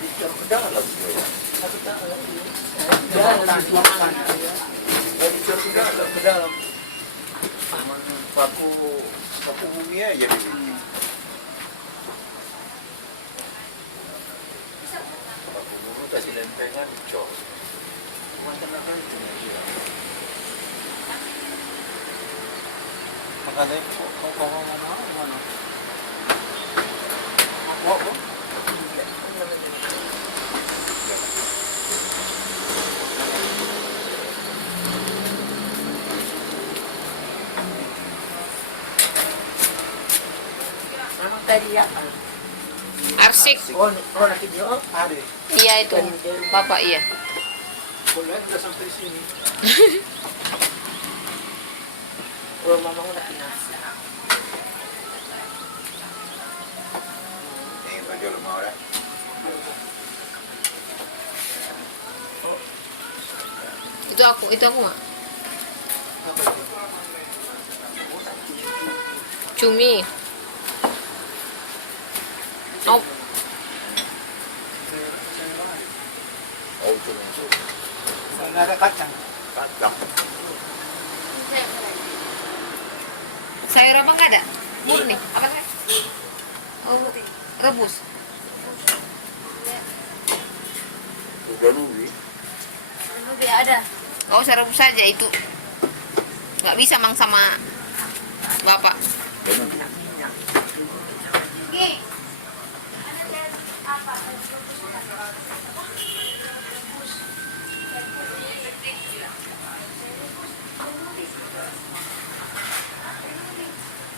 Dicor ke dalam dia. Dicor ke dalam. Cuman paku bumi aja dibikin. Paku bumi kasih lempengan dicor. Cuma tenaga itu dia. Makanya kau mana? Apa? Memang tadi ya. Arsik. Oh, video ada. Iya itu. Bapak iya. Boleh udah sampai sini. Oh, mama udah pindah. Ini baju rumah orang. Itu aku nggak? Cumi. Oh, Oh, cuma itu. Sana ada kacang. Kacang. sayur apa nggak ada? Murni. Apa sih? Oh, rebus. Udah rugi. Lebih ada. Oh, saya rebus saja itu. Nggak bisa mang sama bapak. Benar.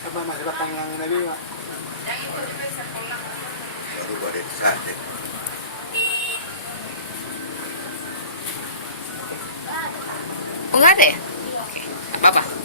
Apa masih lapang yang nabi mak? Baru pada saat Oh, nggak ada ya? Oke. Bapak.